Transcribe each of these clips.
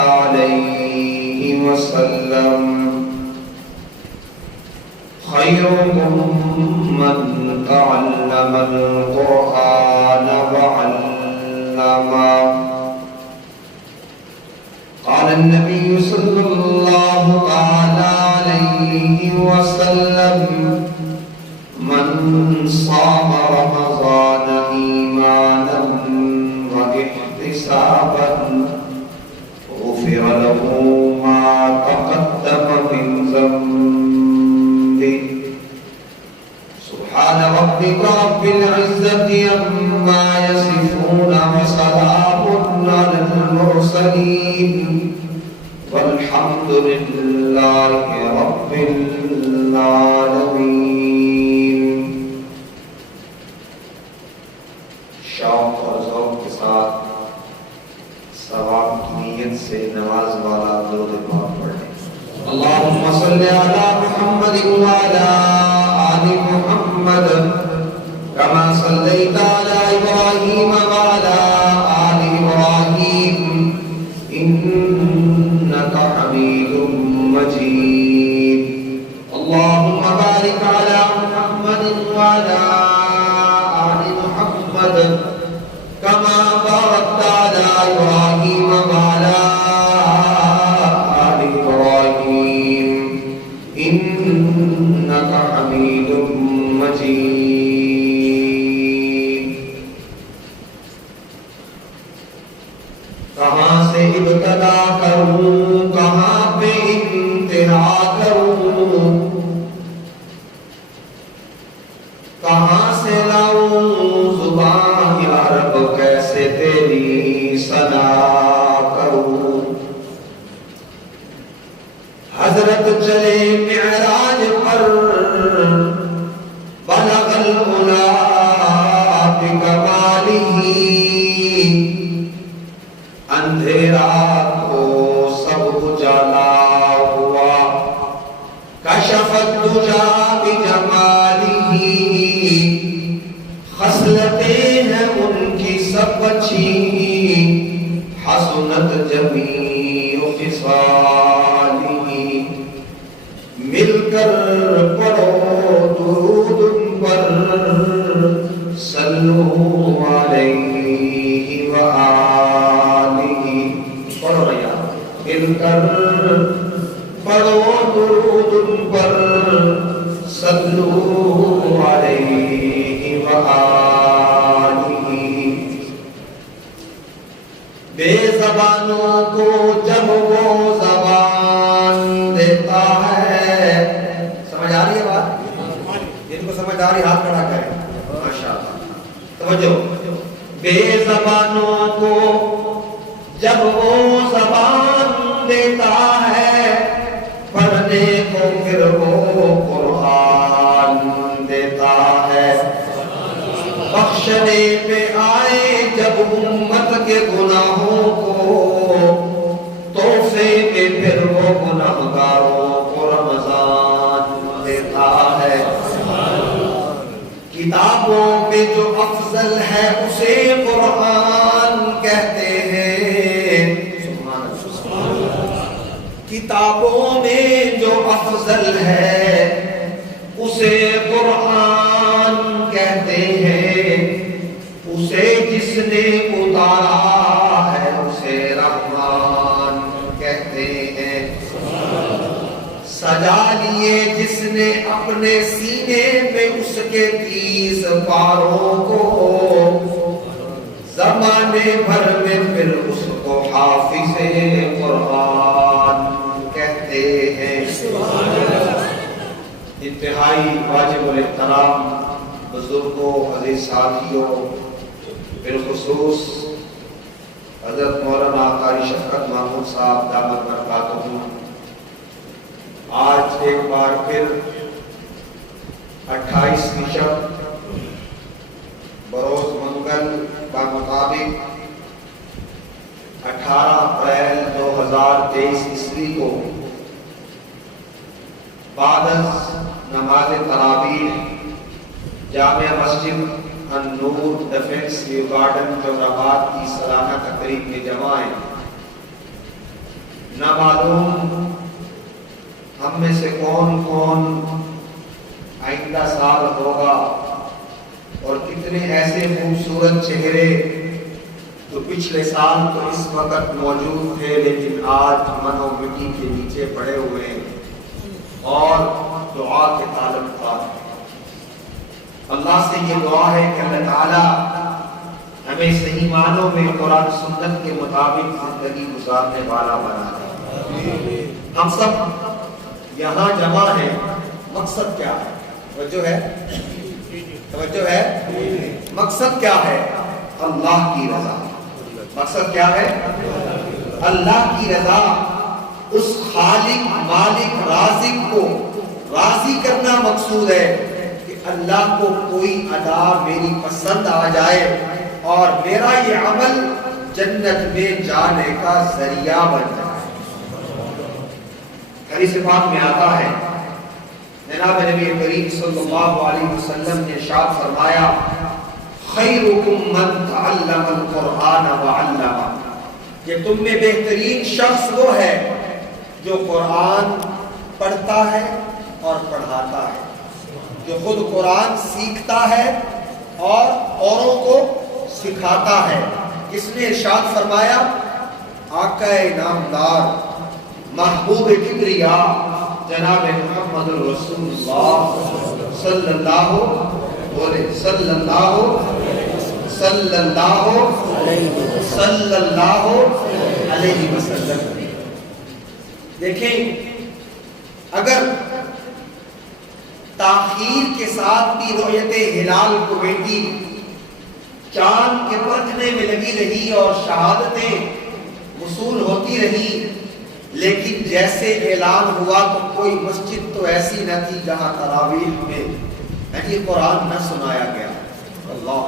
عليه وسلم خيركم من تعلم القرآن وعلمه. قال النبي صلى الله عليه وسلم من صام رمضان إيمانا واحتسابا غفر له ما تقدم من ذنبه. سبحان ربك رب العزة عما يصفون وسلام على المرسلين والحمد لله رب العالمين. شوق اور ذوق کے ساتھ ثواب کی نیت سے نماز والا درود پاک پڑھیں. اللهم صل على محمد وعلى آل محمد كما صليت على إبراهيم وعلى آل إبراهيم إنك حميد مجيد. اللهم بارك على محمد وعلى آل محمد كما باركت على إبراهيم وعلى آل إبراهيم إنك حميد مجيد. کہاں سے ابتدا کروں کہاں پہ انتہا کروں، کہاں سے لاؤں زبان عرب کیسے تیری ثنا کروں. حضرت چلے معراج پر بلغ العلا بکمالہ، اندھیرا تو سب اجالا ہوا، کشف الدجا بجمالہ. خصلتیں ہیں ان کی سب اچھی، حسنت جمیع خصالہ. مل کر پڑھو درود ان پر، صلو علیہ وآلہ. پڑھو بھیا، مل کر پڑھو درود ان پر، صلو علیہ وآلہ. بے زبانوں کو جب وہ زبان دیتا ہے، سمجھ آ رہی ہے بات؟ جن کو سمجھ آ رہی ہاتھ کھڑا کریں. ماشاءاللہ توجہ. بے زبانوں کو جب وہ زبان دیتا ہے، پڑھنے کو پھر وہ قرآن دیتا ہے. بخشنے پہ آئے جب امت کے گناہوں کو، تحفے کے پھر وہ گناہگاروں کو رمضان دیتا ہے. کتابوں میں جو افضل ہے اسے قرآن کہتے ہیں. کتابوں میں جو افضل ہے اسے قرآن کہتے ہیں. اسے جس نے اتارا ہے اسے رحمان کہتے ہیں. سجا لیے جس نے اپنے سینے میں اس کے 30 پاروں کو، زمانے بھر میں پھر اس کو حافظ قرآن کہتے ہیں. انتہائی واجب الاحترام بزرگوں، عزیز ساتھیوں، بالخصوص حضرت مولانا قاری شفقت محمود صاحب دامت برکاتہم، آج ایک بار پھر 28ویں شب بروز منگل بمطابق 18 اپریل 2023 عیسوی کو بعد از نماز تراویح جامع مسجد النور ڈیفنس ویو گارڈن جوہر آباد کی سالانہ تقریب میں جمع ہیں. نہ معلوم ہم میں سے کون کون آئندہ سال ہوگا اور کتنے ایسے خوبصورت چہرے تو پچھلے سال تو اس وقت موجود تھے لیکن آج منو مٹی کے نیچے پڑے ہوئے اور دعا کے طالب ہیں۔ اللہ سے یہ دعا ہے کہ اللہ تعالیٰ ہمیں صحیح معنوں میں قرآن سنت کے مطابق زندگی گزارنے والا بنا دے۔ ہم سب یہاں جمع ہیں، مقصد کیا ہے؟ توجہ ہے؟ مقصد کیا ہے؟ اللہ کی رضا۔ مقصد کیا ہے؟ اللہ کی رضا۔ اس خالق مالک رازق کو راضی کرنا مقصود ہے کہ اللہ کو کوئی ادا میری پسند آ جائے اور میرا یہ عمل جنت میں جانے کا ذریعہ بن جائے۔ حدیث پاک میں آتا ہے جناب نبی کریم صلی اللہ علیہ وسلم نے ارشاد فرمایا خیرکم من تعلم القرآن وعلمہ، کہ تم میں بہترین شخص وہ ہے جو قرآن پڑھتا ہے اور پڑھاتا ہے، جو خود قرآن سیکھتا ہے اور اوروں کو سکھاتا ہے۔ کس نے ارشاد فرمایا؟ آقا نامدار محبوب کبریا جناب محمد رسول اللہ صلی اللہ علیہ وسلم۔ دیکھیں، اگر تاخیر کے ساتھ بھی رؤیت ہلال کو بیٹی چاند کے پرکھنے میں لگی رہی اور شہادتیں وصول ہوتی رہی، لیکن جیسے اعلان ہوا تو کوئی مسجد تو ایسی نہ تھی جہاں تراویح میں قرآن نہ سنایا گیا۔ اللہ،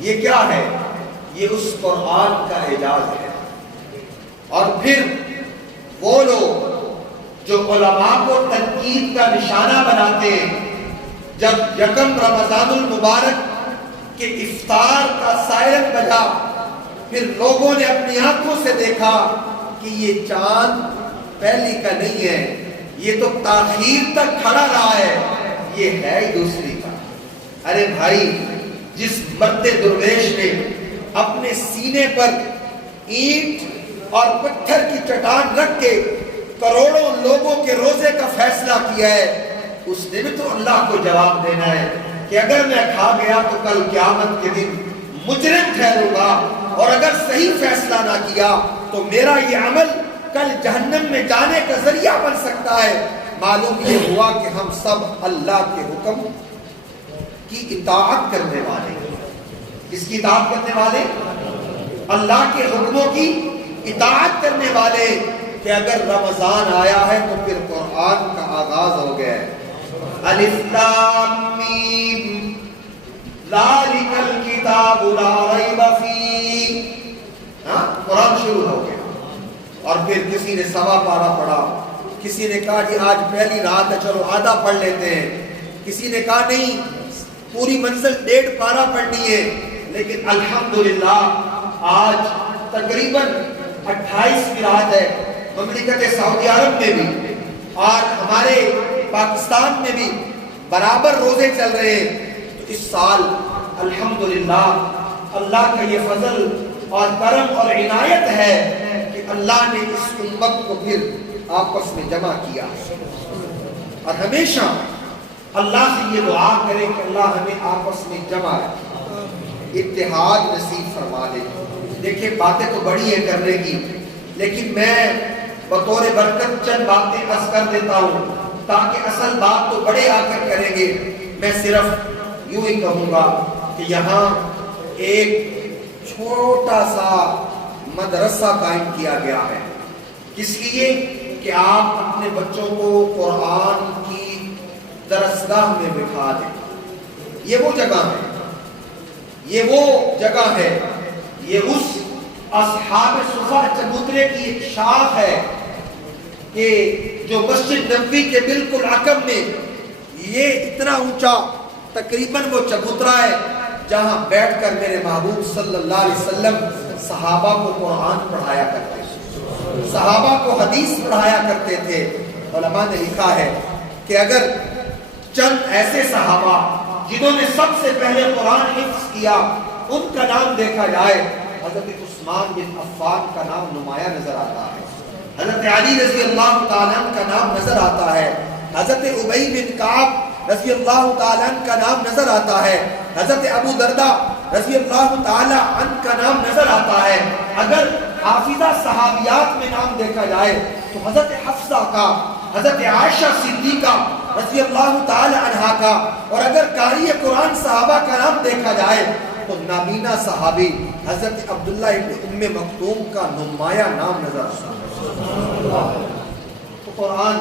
یہ کیا ہے؟ یہ اس قرآن کا اعجاز ہے۔ اور پھر وہ لوگ جو علماء کو تنقید کا نشانہ بناتے ہیں، جب یکم رمضان المبارک کے افطار کا سائرن بجا، پھر لوگوں نے اپنی آنکھوں سے دیکھا کہ یہ چاند پہلی کا نہیں ہے، یہ تو تاخیر تک کھڑا رہا ہے، یہ ہے ہی دوسری کا۔ ارے بھائی، جس مرد درویش نے اپنے سینے پر اینٹ اور پتھر کی چٹان رکھ کے کروڑوں لوگوں کے روزے کا فیصلہ کیا ہے، اس نے بھی تو اللہ کو جواب دینا ہے کہ اگر میں کھا گیا تو کل قیامت کے دن مجرم ٹھہروں گا، اور اگر صحیح فیصلہ نہ کیا تو میرا یہ عمل کل جہنم میں جانے کا ذریعہ بن سکتا ہے۔ معلوم یہ ہوا کہ ہم سب اللہ کے حکم کی اطاعت کرنے والے۔ کس کی اطاعت کرنے والے؟ اللہ کے حکموں کی اطاعت کرنے والے، کہ اگر رمضان آیا ہے تو پھر قرآن کا آغاز ہو گیا ہے۔ الف لام میم ذالک الکتاب لا ریب فیہ، قرآن شروع ہو گیا۔ اور پھر کسی نے سوا پارہ پڑھا، کسی نے کہا جی آج پہلی رات ہے چلو آدھا پڑھ لیتے ہیں، کسی نے کہا نہیں پوری منزل 1.5 پارہ پڑھنی ہے۔ لیکن الحمدللہ آج تقریباً 28 رات ہے مملکت سعودی عرب میں بھی اور ہمارے پاکستان میں بھی برابر روزے چل رہے ہیں۔ تو اس سال الحمدللہ اللہ کا یہ فضل اور کرم اور عنایت ہے کہ اللہ نے اس امت کو پھر آپس میں جمع کیا، اور ہمیشہ اللہ سے یہ دعا کرے کہ اللہ ہمیں آپس میں جمع رکھے، اتحاد نصیب فرما دے۔ دیکھیں باتیں تو بڑی ہیں کرنے کی، لیکن میں بطور برکت چند باتیں عرض کر دیتا ہوں تاکہ اصل بات تو بڑے آ کر کریں گے۔ میں صرف یوں ہی کہوں گا کہ یہاں ایک چھوٹا سا مدرسہ قائم کیا گیا ہے، کس لیے کہ آپ اپنے بچوں کو قرآن کی درسگاہ میں بٹھا دیں۔ یہ وہ جگہ ہے، یہ وہ جگہ ہے، یہ اس اصحاب صفہ چبوترے کی ایک شاخ ہے کہ جو مسجد نبوی کے بالکل عقب میں یہ اتنا اونچا تقریباً وہ چبوترا ہے جہاں بیٹھ کر میرے محبوب صلی اللہ علیہ وسلم صحابہ کو قرآن پڑھایا کرتے ہیں۔ صحابہ کو حدیث پڑھایا کرتے تھے۔ علماء نے لکھا ہے کہ اگر چند ایسے صحابہ جنہوں نے سب سے پہلے قرآن حفظ کیا ان کا نام دیکھا جائے، حضرت عثمان بن عفان کا نام نمایاں نظر آتا ہے، حضرت علی رضی اللہ تعالیٰ عنہ کا نام نظر آتا ہے، حضرت ابی بن کعب رضی اللہ تعالیٰ عنہ کا نام نظر آتا ہے، حضرت ابو درداء رضی اللہ تعالیٰ عنہ کا نام نظر آتا ہے۔ اگر حافظہ صحابیات میں نام دیکھا جائے تو حضرت حفصہ کا، حضرت عائشہ صدیقہ رضی اللہ تعالی عنہا کا، اور اگر قاری قرآن صحابہ کا نام دیکھا جائے تو نابینا صحابی حضرت عبداللہ ابن ام مکتوم کا نمایاں نام نظر آتا ہے۔ تو قرآن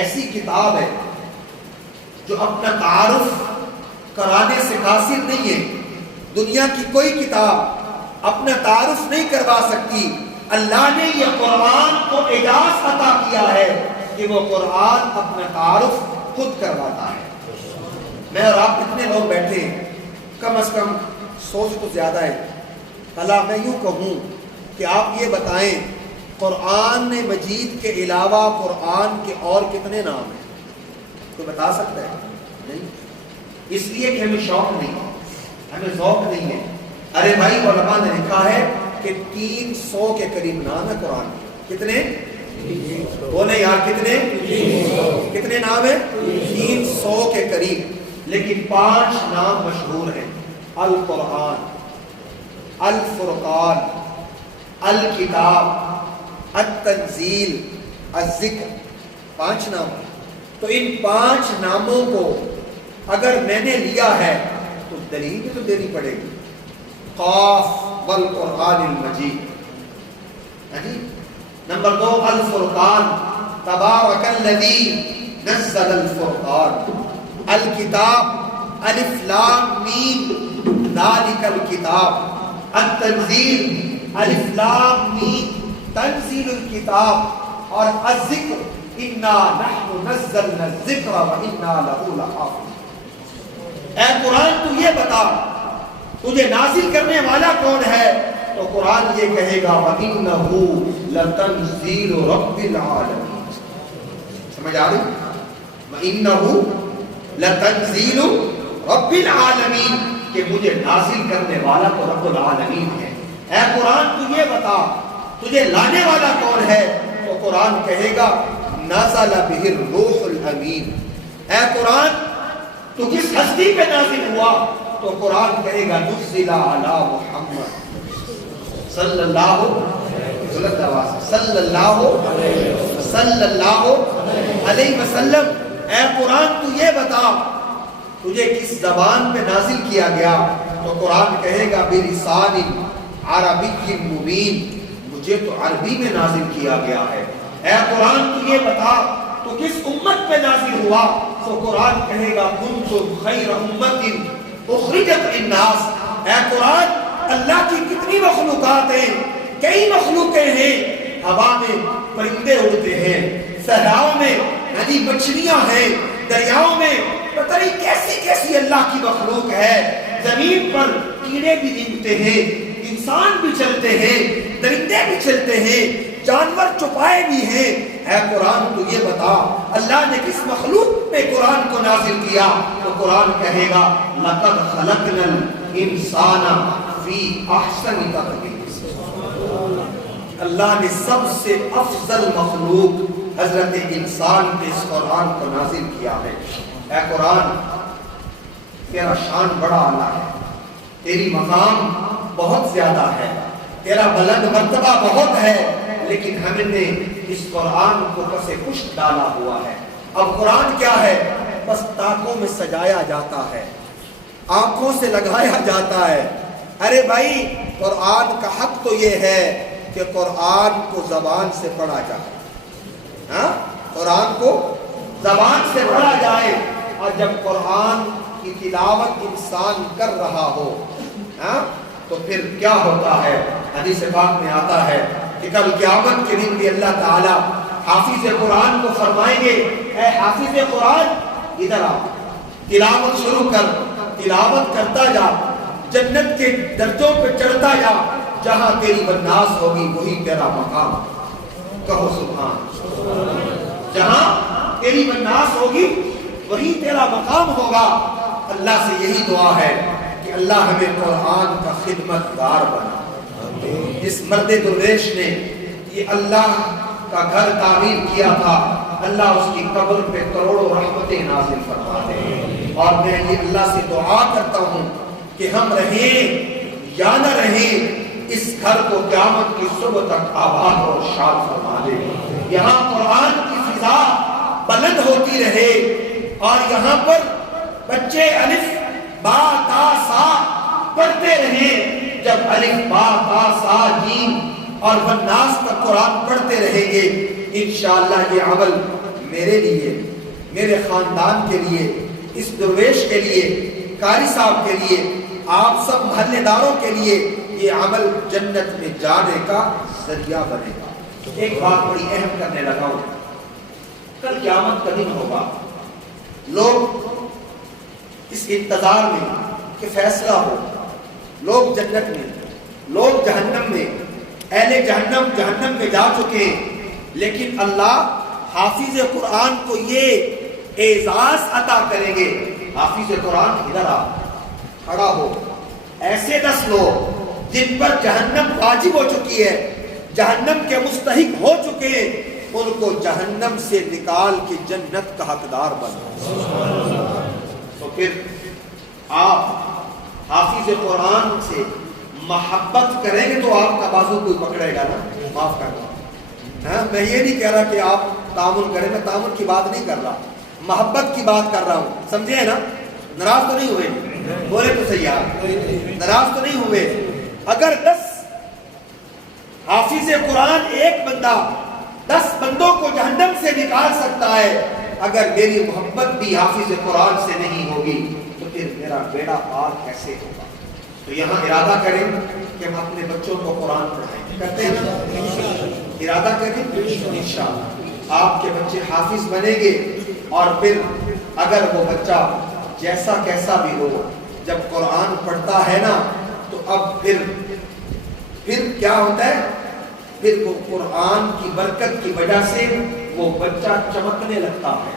ایسی کتاب ہے جو اپنا تعارف کرانے سے قاصر نہیں ہے۔ دنیا کی کوئی کتاب اپنا تعارف نہیں کروا سکتی۔ اللہ نے یہ قرآن کو اعجاز عطا کیا ہے کہ وہ قرآن اپنا تعارف خود کرواتا ہے۔ میں اور آپ کتنے لوگ بیٹھے ہیں، کم از کم 100 سے تو زیادہ ہے۔ اللہ میں یوں کہوں کہ آپ یہ بتائیں قرآن مجید کے علاوہ قرآن کے اور کتنے نام ہیں؟ کوئی بتا سکتا ہے؟ نہیں، اس لیے کہ ہمیں شوق نہیں، ہمیں ذوق نہیں ہے۔ ارے بھائی علماء نے لکھا ہے کہ 300 کے قریب نام ہے قرآن کے۔ کتنے؟ بولے یار کتنے؟ کتنے نام ہیں؟ 300 کے قریب، لیکن 5 نام مشہور ہیں: القرآن، الفرقان، الکتاب، التنزیل، الذکر، 5 نام۔ تو ان 5 ناموں کو اگر میں نے لیا ہے تو دلیل بھی تو دینی پڑے گی۔ قاف والقرآن المجید۔ نمبر 2 الفرقان، تبارک الذی نزل الفرقان۔ الکتاب، الف لام میم ذالک الکتاب۔ التنزیل، الف لام میم تنزیل الکتاب۔ اور الذکر، انا نحن نزلنا الذکر وانا لہ لحافظون۔ اے قرآن تو یہ بتا تجھے نازل کرنے والا کون ہے؟ تو قرآن یہ کہے گا وَإِنَّهُ لَتَنزِيلُ رَبِّ الْعَالَمِينَ۔ سمجھ آ رہی؟ وَإِنَّهُ لَتَنزِيلُ رَبِّ الْعَالَمِينَ، کہ مجھے نازل کرنے والا تو رب العالمین ہے۔ اے قرآن تو یہ بتا تجھے لانے والا کون ہے؟ تو قرآن کہے گا نزل بِهِ الروح الامین۔ اے قرآن تو کس ہستی پہ نازل ہوا؟ تو قرآن کہے گا نزل علی محمد صلی اللہ علیہ وسلم۔ اے قرآن تو یہ بتا تجھے کس زبان پہ نازل کیا گیا؟ تو قرآن کہے گا بلسان عربی مبین، مجھے تو عربی میں نازل کیا گیا ہے۔ اے قرآن تو یہ بتا تو کس امت پہ نازل ہوا؟ تو قرآن کہے گا کنتم خیر امت اخرجت للناس۔ اے قرآن اللہ کی کتنی مخلوقات ہیں، کئی مخلوقیں ہیں، ہوا میں پرندے اڑتے ہیں، صحراؤں میں ندی مچھلیاں ہیں، دریاؤں میں پتہ نہیں کیسی کیسی اللہ کی مخلوق ہے، زمین پر کیڑے بھی رینگتے ہیں، انسان بھی چلتے ہیں، درندے بھی چلتے ہیں، جانور چپائے بھی ہیں۔ اے قرآن تو یہ بتا اللہ نے کس مخلوق میں قرآن کو نازل کیا؟ تو قرآن کہے گا لَقَدْ خَلَقْنَا الْإِنسَانَ فِي أَحْسَنِ تَقْوِيمٍ۔ اللہ نے سب سے افضل مخلوق حضرت انسان کے اس قرآن کو نازل کیا ہے۔ اے قرآن تیرا شان بڑا اعلیٰ ہے، تیری مقام بہت زیادہ ہے، تیرا بلند مرتبہ بہت ہے، لیکن ہم نے اس قرآن کو پس پشت ڈالا ہوا ہے۔ اب قرآن کیا ہے؟ بس تاکوں میں سجایا جاتا ہے، آنکھوں سے لگایا جاتا ہے۔ ارے بھائی قرآن کا حق تو یہ ہے کہ قرآن کو زبان سے پڑھا جائے، ہاں قرآن کو زبان سے پڑھا جائے، اور جب قرآن کی تلاوت انسان کر رہا ہو ہاں تو پھر کیا ہوتا ہے؟ حدیث پاک میں آتا ہے کہ کل قیامت کے دن بھی اللہ تعالیٰ حافظ قرآن کو فرمائیں گے اے حافظ قرآن ادھر آ، تلاوت شروع کر، تلاوت کرتا جا، جنت کے درجوں پہ چڑھتا جا، جہاں تیری بناس ہوگی وہی تیرا مقام. کہو سبحان. جہاں تیری بناس ہوگی وہی تیرا مقام ہوگا. اللہ سے یہی دعا ہے کہ اللہ ہمیں قرآن کا خدمت گار بنا. اس مرد درویش نے یہ اللہ کا گھر تعمیر کیا تھا، اللہ اس کی قبر پہ کروڑوں رحمتیں نازل فرما دے. اور میں یہ اللہ سے دعا کرتا ہوں کہ ہم رہیں یا نہ رہیں، اس گھر کو قیامت کی صبح تک آباد اور شاد فرما دے. یہاں قرآن کی فضا بلند ہوتی رہے اور یہاں پر بچے الف با تا سا پڑھتے رہیں. جب الف با تا سا جیم اور والناس کا قرآن پڑھتے رہیں گے، انشاءاللہ یہ عمل میرے لیے، میرے خاندان کے لیے، اس درویش کے لیے، قاری صاحب کے لیے، آپ سب محلے داروں کے لیے یہ عمل جنت میں جانے کا ذریعہ بنے گا. ایک بات بڑی اہم کرنے لگا ہوں. کل قیامت کا دن ہوگا، لوگ اس انتظار میں کہ فیصلہ ہو، لوگ جنت میں، لوگ جہنم میں. اہل جہنم جہنم میں جا چکے ہیں، لیکن اللہ حافظ قرآن کو یہ اعزاز عطا کریں گے. حافظ قرآن ادھر آ، کھڑا ہو. ایسے 10 لوگ جن پر جہنم واجب ہو چکی ہے، جہنم کے مستحق ہو چکے ہیں، ان کو جہنم سے نکال کے جنت کا حقدار بنا. تو پھر آپ حافظ قرآن سے محبت کریں گے تو آپ کا بازو کوئی پکڑے گا نا. معاف کرنا، میں یہ نہیں کہہ رہا کہ آپ تعامل کریں، میں تعامل کی بات نہیں کر رہا، محبت کی بات کر رہا ہوں. سمجھے نا؟ ناراض تو نہیں ہوئے؟ بولے تو صحیح آپ ناراض تو نہیں ہوئے. اگر 10 حافظ قرآن ایک بندہ 10 بندوں کو جہنم سے نکال سکتا ہے، اگر میری محبت بھی حافظ قرآن سے نہیں ہوگی تو پھر میرا بیڑا پار کیسے ہوگا. تو یہاں ارادہ کریں کہ ہم اپنے بچوں کو قرآن پڑھائیں. کرتے ہیں نا؟ ارادہ کریں انشاءاللہ آپ کے بچے حافظ بنیں گے. اور پھر اگر وہ بچہ جیسا کیسا بھی ہو، جب قرآن پڑھتا ہے نا تو اب پھر کیا ہوتا ہے؟ پھر وہ قرآن کی برکت کی وجہ سے وہ بچہ چمکنے لگتا ہے.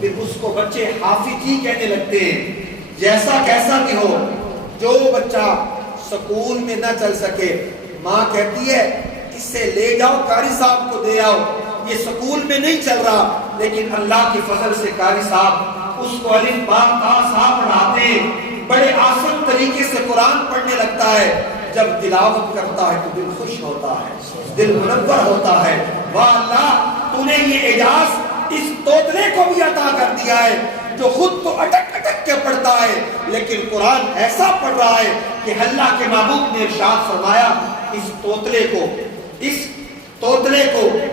پھر اس کو بچے حافظ ہی کہنے لگتے ہیں. جیسا کیسا بھی ہو، جو بچہ سکول میں نہ چل سکے، ماں کہتی ہے اس سے لے جاؤ قاری صاحب کو دے آؤ، یہ سکول میں نہیں چل رہا، لیکن اللہ کی فضل سے قاری صاحب اس کو الف با تا سا پڑھاتے ہیں، بڑے آسان طریقے سے قرآن پڑھنے لگتا ہے. جب تلاوت کرتا ہے تو دل خوش ہوتا ہے، دل منور ہوتا ہے. واہ اللہ، تو نے یہ اعجاز اس توتلے کو بھی عطا کر دیا ہے جو خود تو اٹک اٹک کے پڑھتا ہے، لیکن قرآن ایسا پڑھ رہا ہے کہ اللہ کے محبوب نے ارشاد فرمایا اس توتلے کو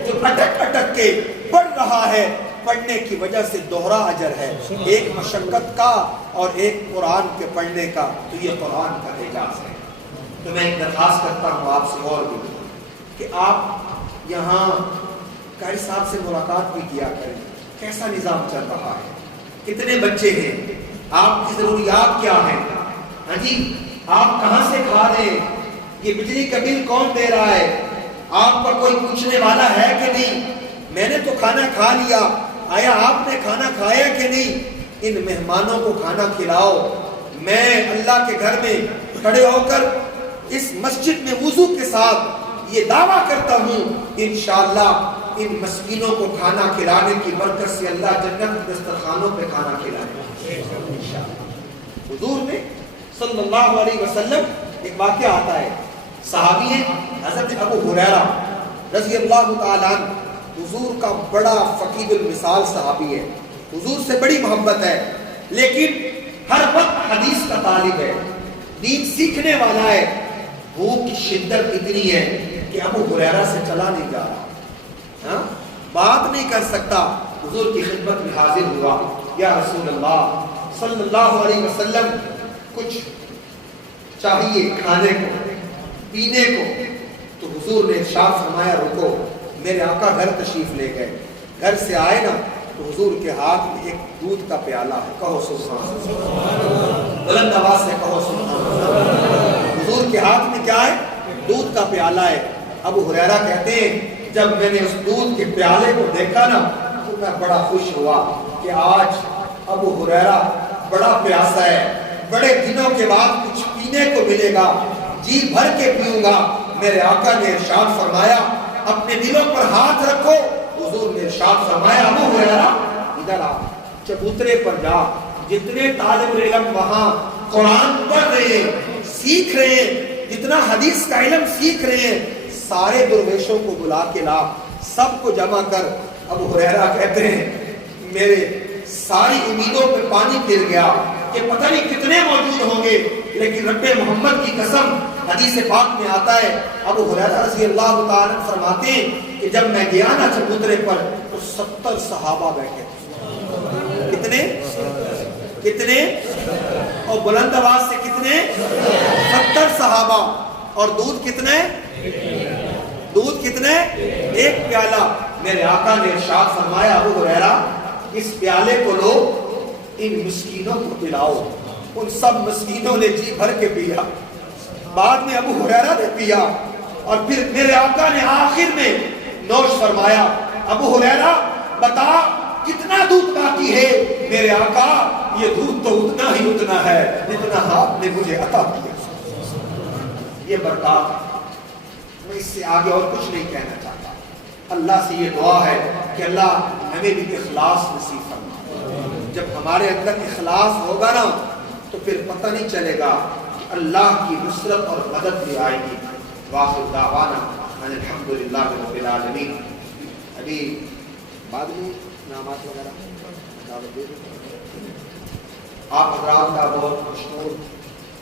جو اٹک اٹک کے پڑھ رہا ہے، پڑھنے کی وجہ سے دوہرا اجر ہے، ایک مشقت کا اور ایک قرآن کے پڑھنے کا. تو یہ قرآن کا اعجاز ہے. تو میں ایک درخواست کرتا ہوں آپ سے اور بھی کہ آپ یہاں قاری صاحب سے ملاقات بھی کیا کریں. کیسا نظام چل رہا ہے، کتنے بچے ہیں، آپ کی ضروریات کیا ہیں، ہاں جی آپ کہاں سے کھا رہے ہیں، یہ بجلی کا بل کون دے رہا ہے، آپ کا کوئی پوچھنے والا ہے کہ نہیں، میں نے تو کھانا کھا لیا، آیا آپ نے کھانا کھایا کہ نہیں. ان مہمانوں کو کھانا کھلاؤ. میں اللہ کے گھر میں کھڑے ہو کر اس مسجد میں وضو کے ساتھ یہ دعویٰ کرتا ہوں انشاءاللہ ان مسکینوں کو کھانا کھلانے کی برکت سے اللہ جنت کے دسترخوانوں پہ کھانا کھلائے گا. حضور نے صلی اللہ علیہ وسلم ایک واقعہ آتا ہے، صحابی ہیں حضرت ابو ہریرہ رضی اللہ تعالیٰ عنہ، حضور کا بڑا فقید المثال صحابی ہے، حضور سے بڑی محبت ہے، لیکن ہر وقت حدیث کا طالب ہے، دین سیکھنے والا ہے. بھوک کی شدت اتنی ہے کہ ابو ہریرہ سے چلا نہیں جا رہا، بات نہیں کر سکتا. حضور کی خدمت میں حاضر ہوا، یا رسول اللہ صلی اللہ علیہ وسلم کچھ چاہیے کھانے کو پینے کو. تو حضور نے ارشاد فرمایا رکو. میرے آقا گھر تشریف لے گئے، گھر سے آئے نا تو حضور کے ہاتھ میں ایک دودھ کا پیالہ ہے. کہو سبحان اللہ، بلند آواز سے کہو سبحان اللہ. حضور کے ہاتھ میں کیا ہے؟ دودھ کا پیالہ ہے. ابو ہریرہ کہتے ہیں جب میں نے اس دودھ کے پیالے کو دیکھا نا تو میں بڑا خوش ہوا کہ آج ابو ہریرہ بڑا پیاسا ہے, بڑے دنوں کے بعد کچھ پینے کو ملے گا, جی بھر کے پیوں گا. میرے آقا نے ارشاد فرمایا اپنے دلوں پر ہاتھ رکھو. حضور نے ارشاد فرمایا ابو ہریرہ ادھر آ, چبوترے پر جا. جتنے طالب علم وہاں قرآن پڑھ رہے ہیں, سیکھ رہے ہیں, جتنا حدیث کا علم سیکھ رہے ہیں, سارے درویشوں کو بلا کے لا, سب کو جمع کر. ابو ہریرہ کہتے ہیں میرے ساری امیدوں پہ پانی پھر گیا کہ پتہ نہیں کتنے موجود ہوں گے, لیکن رب محمد کی قسم حدیث پاک میں آتا ہے, ابو ہریرہ رضی اللہ تعالیٰ عنہ فرماتے ہیں کہ جب میں گیا نا چبوترے پر تو 70 صحابہ بیٹھے. کتنے کتنے اور بلند آواز سے کتنے؟ 70 صحابہ. اور دودھ کتنے؟ دودھ کتنے؟ ایک پیالہ. میرے آقا نے ارشاد فرمایا ابو ہریرہ اس پیالے کو لو, ان مسکینوں کو پلاؤ. ان سب مسکینوں نے جی بھر کے پیا. بعد میں ابو ہریرہ نے پیا اور پھر میرے آقا نے آخر میں نوش فرمایا ابو ہریرہ بتا کتنا دودھ باقی ہے؟ میرے آقا یہ دودھ تو اتنا ہے جتنا آپ نے مجھے عطا کیا. یہ برکات, میں اس سے آگے اور کچھ نہیں کہنا چاہتا. اللہ سے یہ دعا ہے کہ اللہ ہمیں بھی اخلاص نصیب فرمائے. جب ہمارے اندر اخلاص ہوگا نا تو پھر پتہ نہیں چلے گا کہ اللہ کی نصرت اور مدد بھی آئے گی. وآخر دعوانا ان الحمدللہ رب العالمین. ابھی بعد میں نامات وغیرہ آپ حضرات کا بہت مشکور